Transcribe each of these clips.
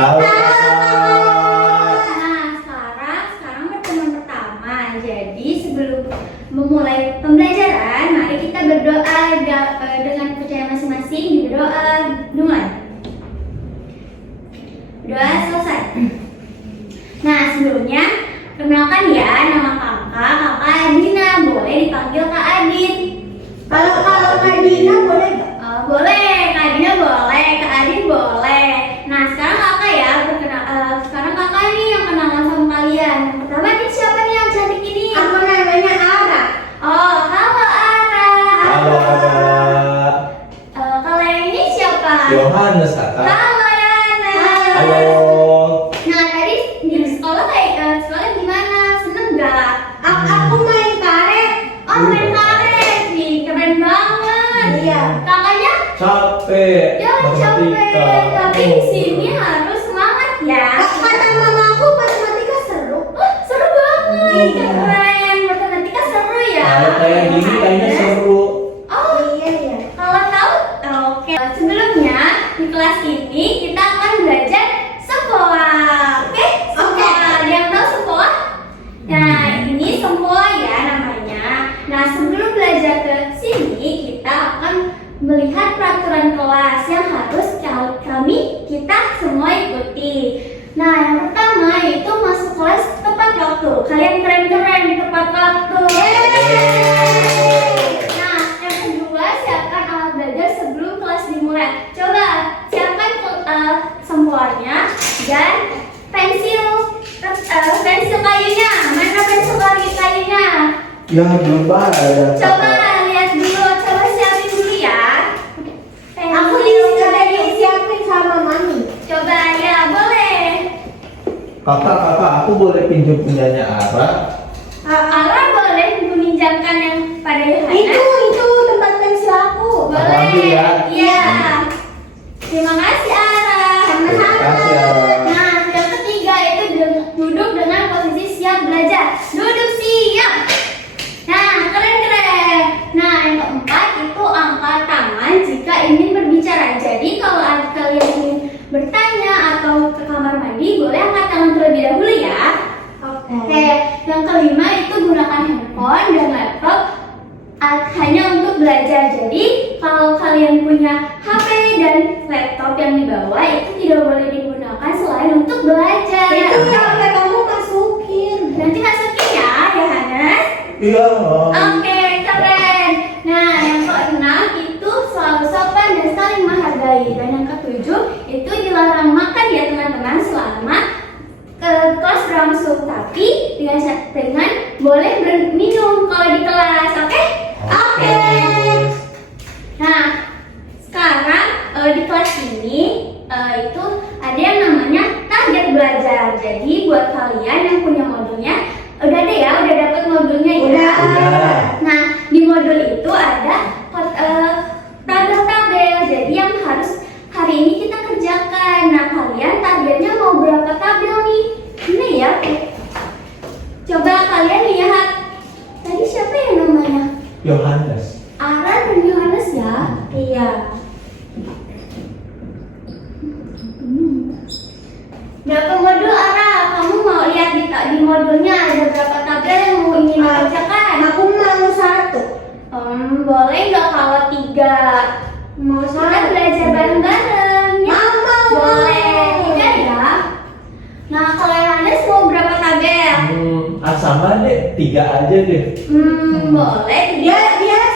Halo Nah, kakak. sekarang pertemuan pertama. Jadi sebelum memulai pembelajaran, mari kita berdoa dengan percaya masing-masing. Berdoa mulai. Doa selesai. Nah, sebelumnya perkenalkan ya, nama kakak Adina. Boleh dipanggil Kak Adin. Kalau Kak Dina boleh nggak? Boleh, Kak Adina boleh, Kak Adin boleh. Nah, sekarang kakak ya, sekarang kakak nih yang kenalan sama kalian. Yang pertama nih siapa nih yang cantik ini? Aku namanya Ara. Oh, halo Ara. Halo Ada. Kalau yang ini siapa? Yohanes kakak. Halo Yana. Halo. Nah, tadi di sekolah sekolah gimana? Seneng nggak? Aku main karet. Oh, main karet nih, keren banget. Iya. Kakaknya Capek. jangan capek, tapi di sini harus semangat ya. Kata mamaku matematika seru. Oh, seru banget. Iya. Keren, matematika seru ya. Kalau kayak gini kayaknya seru. Oh, Iya. kalau tahu, oke. Sebelumnya di kelas ini kita akan belajar sekolah. Oke? Oke. Ada yang tahu sekolah? Nah, ini semua ya namanya. Nah, sebelum belajar ke sini, kita akan melihat peraturan kelas yang harus kita semua ikuti. Nah, yang pertama itu masuk kelas tepat waktu. Kalian keren-keren tepat waktu. Nah, yang kedua, siapkan alat belajar sebelum kelas dimulai. Coba siapkan semuanya dan pensil kayunya. Mana pensil kayunya? Ya belum ada. Coba lihat dulu, coba siapin dulu ya. Aku Pensil. disiapin sama mami. Coba ya, boleh. Kakak, aku boleh pinjam punyanya Ara? Ara boleh meminjamkan yang pada Yohana? Itu tempat pensil aku. Boleh. ambil ya. Iya. Terima kasih Ara. Terima kasih Ara. Nah, yang ketiga itu duduk dengan posisi siap belajar. Duduk siap. Nah, keren-keren. Nah, yang keempat itu angkat tangan jika ingin berbicara. Jadi kalau kalian ingin bertanya atau ke kamar mandi, boleh angkat tangan terlebih dahulu ya. Oke. Yang kelima itu gunakan handphone dan laptop hanya untuk belajar. Jadi kalau kalian punya HP dan laptop yang dibawa itu tidak boleh digunakan selain untuk belajar. Itu yang kamu masukin. Nanti masukin ya, Yohanes. Iya. Oke, keren. Nah, yang keenam itu selalu sopan dan saling menghargai. Dan yang ketujuh itu dilarang makan ya teman-teman selama kelas berlangsung. Tapi dengan boleh minum kalau di kelas, oke? Oke. Nah, sekarang di kelas ini itu ada yang namanya target belajar. Jadi buat kalian yang punya modulnya, udah ada ya, udah dapat modulnya ya. Udah. Nah, di modul itu ada tabel-tabel. Jadi yang harus hari ini kita kerjakan. Nah, kalian targetnya mau berapa tabel nih? Ini ya. Coba kalian lihat. Tadi siapa yang namanya? Yohanes. Ara dan Yohanes ya? Iya. Berapa modul Ara? Kamu mau lihat di modulnya ada berapa tabel yang mau ingin dikerjakan? Aku mau satu. Boleh nggak kalau 3? Mau Kita satu. belajar bareng-bareng ya? Mau. Boleh, 3 ya? Nah, kalau Yohanes mau berapa tabel? Sama deh, 3 aja deh. Boleh. Dia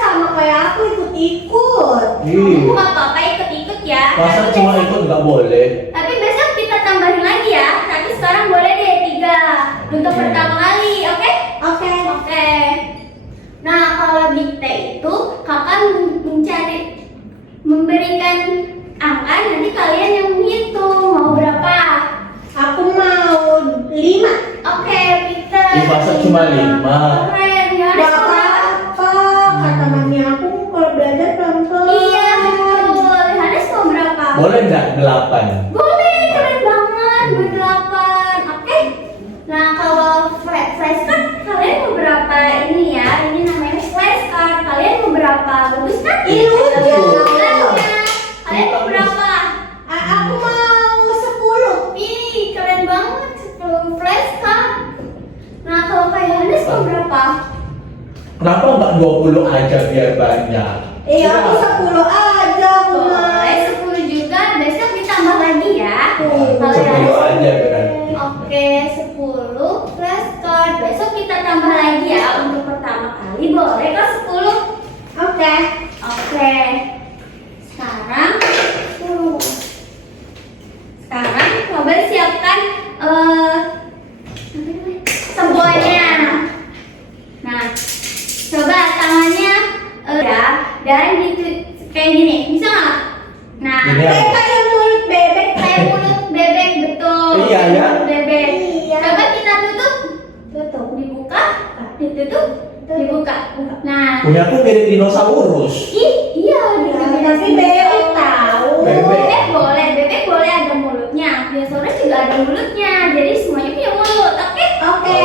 sama kayak aku ikut-ikut. Kamu nggak apa-apa ikut-ikut ya. Masa Tapi cuma besok- ikut nggak boleh? Tapi besok kita tambahin lagi ya. Tapi sekarang boleh deh 3 untuk pertama kali, oke? Oke. Oke. Nah, kalau dikte itu kakak memberikan angka, nanti kalian yang menghitung mau berapa. Aku mau 5. Oke, Peter. Masa cuma 5? Keren ya. Gak apa-apa. Kata mami aku kalau belajar pelan-pelan. Iya, betul. Yohanes mau berapa? Boleh nggak 8? Boleh, keren banget. Berdelapan. Oke. Nah, kalau flashcard kalian mau berapa ini ya? Ini namanya flashcard. Kalian mau berapa? Bagus kan? Ini lucu. Kalian mau berapa? Aku mau 10. Kenapa nggak 20 aja biar banyak? Iya, aku 10 aja, Bunda. Boleh 10 juga, besok ditambah lagi ya. Oh, Kalau 10 yang- aja berarti. Oke, 10 plus card. Besok kita tambah lagi ya untuk pertama kali. Boleh kok 10? Oke. Oke. Sekarang coba siapkan semboannya. Nah, coba tangannya ya dan gitu kayak gini. Bisa nggak? Nah, Gini ya? Kayak mulut bebek. kayak mulut bebek betul. Iya, ya. Mulut bebek. Iya. Coba kita tutup. Tutup, dibuka, ditutup, dibuka. Nah, Punya aku mirip dinosaurus. iya, Tapi bebek tahu. bebek boleh ada mulutnya. Dinosaurus juga ada mulutnya. Jadi semuanya punya mulut. Oke? Oke.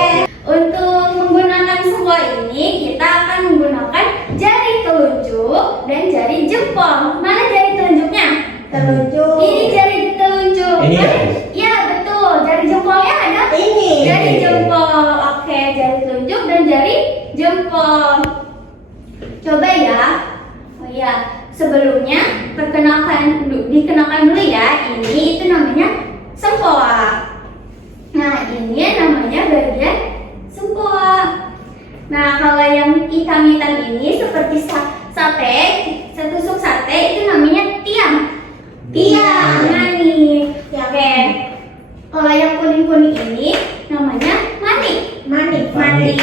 Untuk menggunakan semua ini kita akan menggunakan jari telunjuk dan jari jempol. Mana jari telunjuknya? Telunjuk. Ini jari telunjuk. Ini ya? Iya betul. Jari jempolnya ada. Ini. Jari Ini. jempol. Oke, jari telunjuk dan jari jempol. Coba ya. Oh ya, sebelumnya dikenalkan dulu ya. Ini itu namanya sempoa. Nah, ini namanya bagian sempoa. Nah, kalau yang hitam-hitam ini seperti sate, setusuk sate itu namanya tiang. Tiang, nah nih. Oke. Kalau yang kuning-kuning ini namanya manik. Manik. Manik.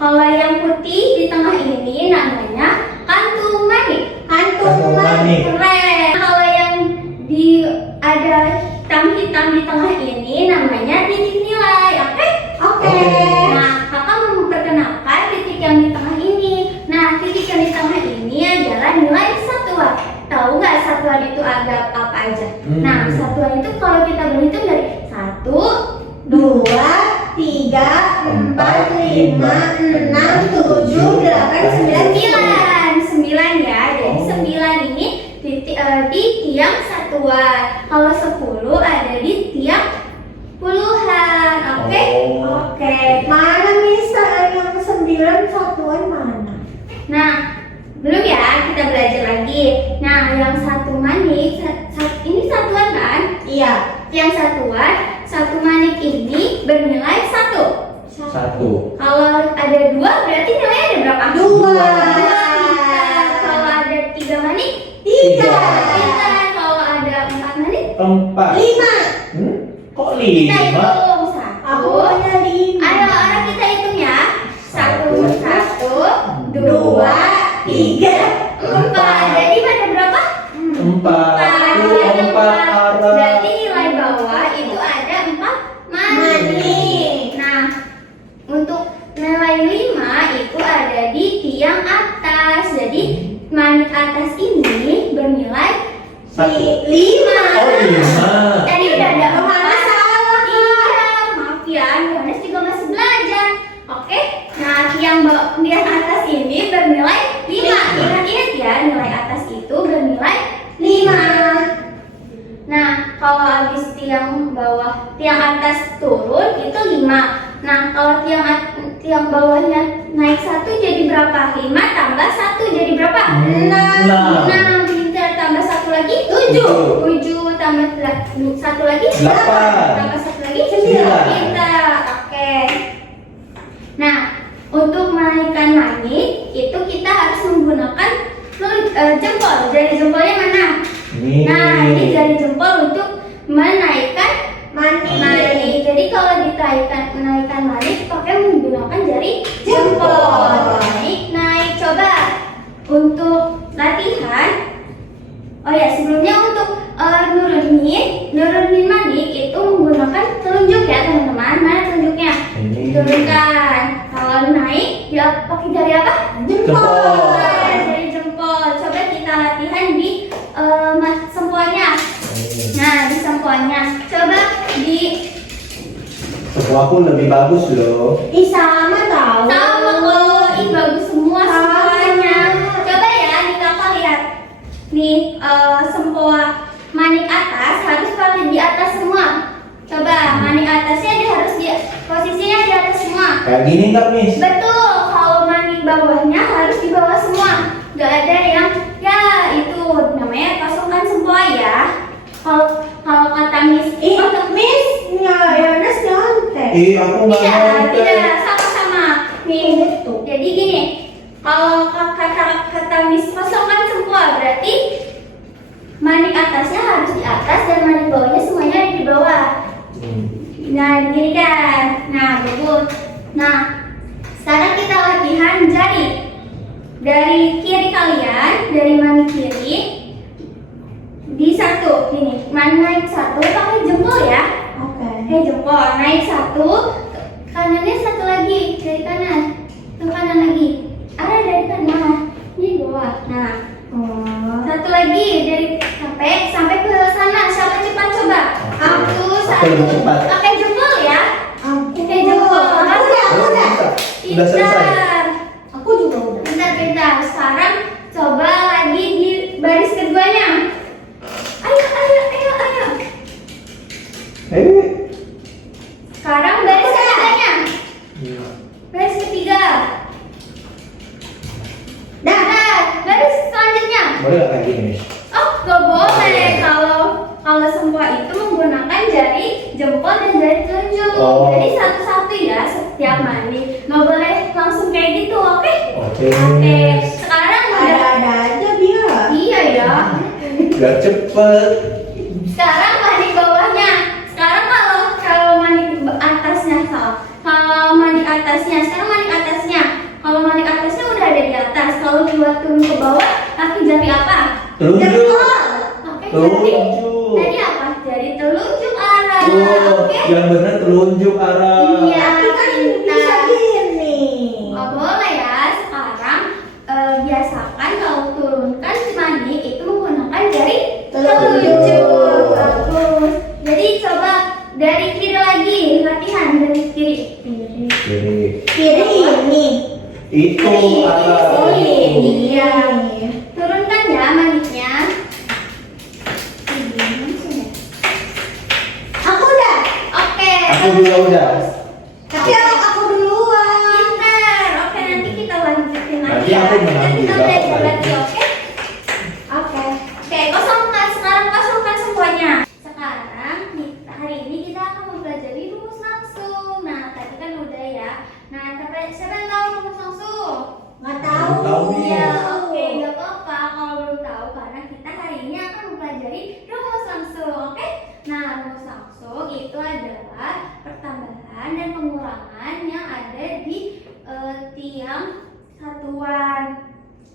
Kalau yang putih di tengah ini namanya kantung manik. Kantung Kantung manik. manik. Keren. Kalau yang ada hitam-hitam di tengah ini namanya titik nilai. Oke? Oke. Nah, kakak mau memperkenalkan titik yang di tengah ini. Nah, titik yang di tengah ini adalah nilai satuan. Tahu nggak satuan itu ada apa aja? Nah, satuan itu kalau kita berhitung dari 1, 2, 3, 4, 5, 6, 7, 8, 9, 10. 9 ya. Jadi 9 ini di tiang satuan. Kalau 10 ada di tiang puluhan. Oke? Oh. Oke. Mana bisa yang 9 satuan mana? Nah, belum ya, kita belajar lagi. Nah, yang satu manik, ini satuan kan? Iya. Yang satu manik ini bernilai 1. 1. Kalau ada 2 berarti nilainya ada berapa? 2. Pintar. Kalau ada 3 manik? 3. Pintar. Kalau ada 4 manik? 4. 5. Kok Kita 5? hitung. Aku 1. punya 5. Ayo, anak kita hitung ya. 1, 2, 3. 4. Jadi ada berapa? 4. Ada 4 arah. Berarti nilai bawah itu ada 4 manik. Nah, untuk nilai 5 itu ada di tiang atas. Jadi manik atas ini bernilai 1. 5. Oh, 5. Tadi udah ada Oh, 4. salah. Iya, maaf ya, Yohanes juga masih belajar. Oke, nah tiang atas ini bernilai 5. Ingat-ingat ya, nilai atas itu bernilai 5. Nah, kalau habis tiang atas turun itu 5. Nah, kalau tiang bawahnya naik 1 jadi berapa? 5 tambah 1 jadi berapa? 6. 6. Pintar, tambah 1 lagi 7. 7 tambah 1 lagi 8. tambah 1 lagi 9. Pintar. Oke. Nah, untuk menaikkan manik itu kita harus menggunakan jempol. Jari jempolnya mana? Ini. Nah, ini jari jempol untuk menaikkan Manik. manik. Jadi kalau menaikkan manik pakai menggunakan jari jempol. Naik. Coba untuk latihan. Oh ya, sebelumnya untuk nurunin manik itu menggunakan telunjuk ya teman-teman. Mana telunjuknya? Ini. Turunkan. Kalau naik ya pakai jari apa? Jempol. Jari jempol. Coba kita latihan di sempoanya. Nah, di sempoanya. Coba di Semua aku lebih bagus loh. Ih, sama tahu. sama kok. Ih, bagus semua Sama. semuanya. Coba ya, nih kakak lihat. Nih, sempoa manik atas harus paling di atas semua. Coba manik atasnya dia harus posisinya di atas semua. Kayak gini nggak, Miss? Betul. Kalau manik bawahnya nggak ada yang ya itu namanya kosongkan semua ya. Kalau kata Miss, Miss, Yohanes nyontek. Aku nggak tidak, ngerti. tidak sama-sama. Nih, Itu. jadi gini, kalau kata Miss kosongkan semua berarti manik atasnya harus di atas dan manik bawahnya semuanya ada di bawah. Nah, gini kan. Nah, bagus. Nah, sekarang kita latihan jari. Dari kiri kalian, dari manik kiri di satu, gini, naik satu pakai jempol ya. Oke. Jempol, naik satu, kanannya satu lagi dari kanan, ke kanan lagi. Ada dari kanan, ini bawah. Nah, satu lagi dari sampai ke sana. Siapa cepat coba? Aku lebih cepat. pakai jempol ya. Pakai jempol. Udah selesai. Aku juga udah. Bentar. Sekarang coba lagi di baris keduanya. Ayo. Sekarang baris ketiganya. Baris ketiga. Dah. Baris selanjutnya. Boleh nggak kayak gini? Oh, gak boleh. Kalau semua itu menggunakan jari jempol dan jari telunjuk. Oh. Jadi satu-satu ya setiap mandi. Gak boleh langsung kayak gitu, oke? Oke. Sekarang udah. Ada aja dia. Iya ya. Biar cepet. Sekarang mandi bawahnya. Sekarang kalau mandi atasnya Kalau mandi atasnya, sekarang mandi atasnya. Kalau mandi atasnya udah ada di atas. Kalau buat turun ke bawah, pakai jari apa? Telunjuk. Pakai Telunjuk. Tadi apa? Jari telunjuk arah. Oh, Oke. yang benar telunjuk arah. Iya. Tapi kan bisa gini. Nggak boleh ya. Sekarang biasakan kalau turunkan mandi itu menggunakan jari telunjuk. Bagus. Jadi coba dari kiri lagi latihan dari kiri. Kiri. ini. Itu arah. Iya. Turunkan ya maniknya. Aku udah. Oke. Aku juga udah. Tapi aku duluan. Pintar. Oke, nanti kita lanjutin lagi Nanti ya. aku menang Kita juga, belajar Pak. lagi, oke? Oke. Oke, kosongkan. Sekarang kosongkan semuanya. Sekarang hari ini kita akan mempelajari rumus langsung. Nah, tadi kan udah ya. Nah, siapa yang tahu rumus langsung? Nggak Belum tahu tahu. nih. Iya, oke, nggak apa-apa kalau belum tahu karena kita hari ini akan mempelajari rumus langsung, oke? Nah, rumus langsung itu adalah pertambahan dan pengurangan yang ada di tiang satuan.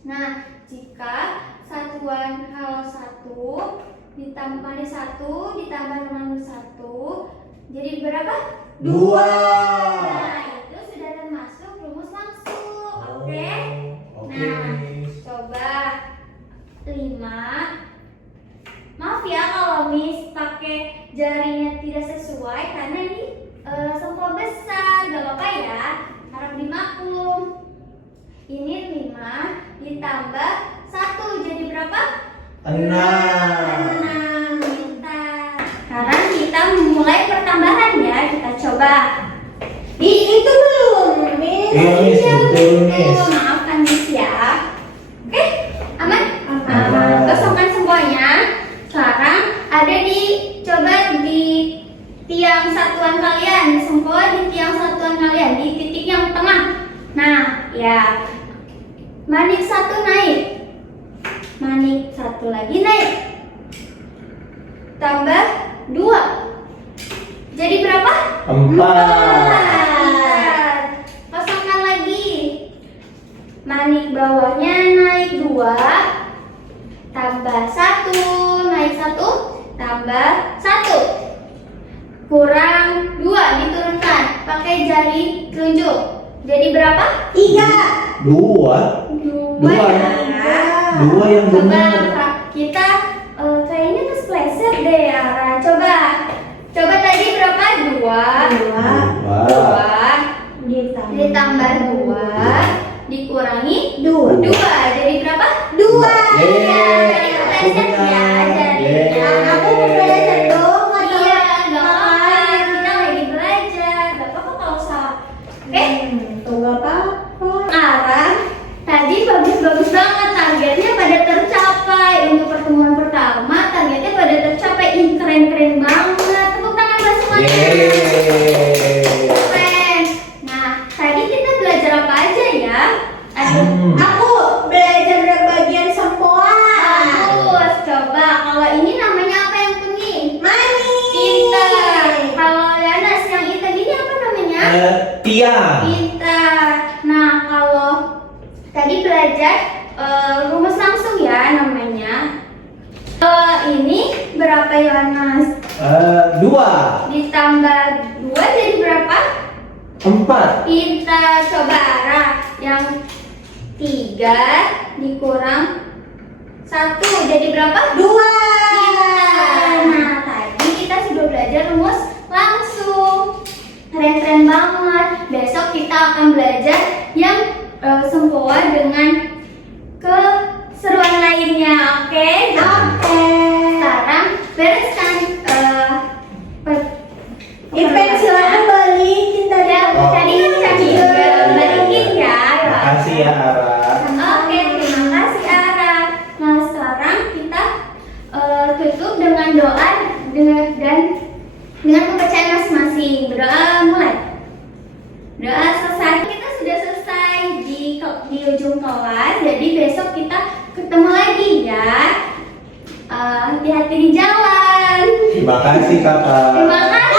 Nah, jika satuan kalau 1 ditambah dari 1 ditambah dengan 1 jadi berapa? 2. Nah, itu sudah termasuk rumus langsung, oke? Oke. Nah, coba 5. Maaf ya kalau Miss pakai jarinya tidak sesuai karena ini semua besar, gak apa-apa ya. Harap dimaklum. Ini 5 ditambah 1 jadi berapa? 6. 6. Pintar. Sekarang kita mulai pertambahan ya. Kita coba. Itu belum, Miss. Iya, Miss. Betul, Miss. Maafkan Miss ya. Oke, aman? Aman. Kosongkan semuanya. Sekarang ada coba di tiang satuan kalian, semua di tiang satuan kalian di titik yang tengah. Nah, ya. Manik 1 naik. Manik 1 lagi naik. Tambah 2. Jadi berapa? 4. Kosongkan lagi. Manik bawahnya naik 2. Tambah 1. Naik 1. Tambah 1. Kurang 2 diturunkan. Pakai jari telunjuk. Jadi berapa? 3. 2. 2 Dua. ya. 2 yang benar. Coba kita kayaknya terpleset deh Ara. Coba tadi berapa? 2. 2. Ditambah 2 dikurangi 2. 2 jadi berapa? 2. Tadi kepleset ya jadinya. Aku kepleset dong. Iya, gak apa-apa. Kita lagi belajar. Gak apa-apa kalau salah. Oke? Tuh gak apa-apa. Ara, tadi bagus-bagus banget target Tiang. Pintar. Nah, kalau tadi belajar rumus langsung ya namanya. Ini berapa Yohanes? 2. Ditambah 2 jadi berapa? 4. Kita coba arah yang 3 dikurang 1 jadi berapa? 2. Nah, tadi kita sudah belajar rumus langsung. Keren-keren banget. Besok kita akan belajar yang sempoa dengan keseruan lainnya. Oke? Oke. Sekarang bereskan Pensil aku balikin tadi. tadi kan Cami juga balikin ya. Makasih ya Ara. Oke, terima kasih Ara. Nah, sekarang kita tutup dengan doa dengan pembacaan masing-masing. Berdoa mulai. Doa selesai. Kita sudah selesai di ujung kelas. Jadi besok kita ketemu lagi ya. Hati-hati di jalan. Terima kasih kakak. Terima kasih.